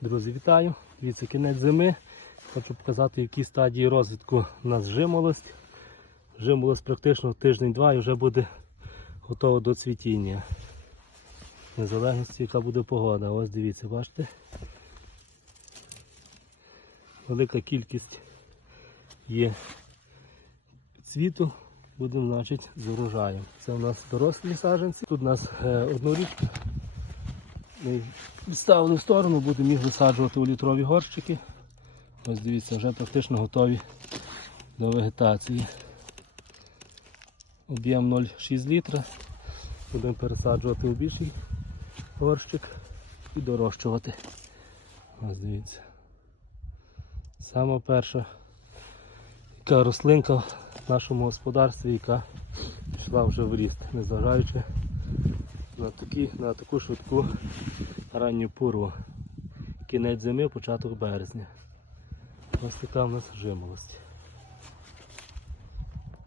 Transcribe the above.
Друзі, вітаю! Дивіться, кінець зими. Хочу показати, в якій стадії розвитку у нас жимолость. Жимолость практично тиждень-два і вже буде готова до цвітіння. В незалежності, яка буде погода. Ось дивіться, бачите? Велика кількість є цвіту, будемо значить з урожаєм. Це у нас дорослі саджанці. Тут у нас е, однорічні. Ми відставили в сторону, будемо їх висаджувати у літрові горщики. Ось дивіться, вже практично готові до вегетації. Об'єм 0,6 літра. Будемо пересаджувати у більший горщик і дорощувати. Ось дивіться. Сама перша яка рослинка в нашому господарстві, яка пішла вже в ріст, незважаючи на, такі, на таку швидку ранню пурву. Кінець зими, початок березня. Ось така в нас жимолость.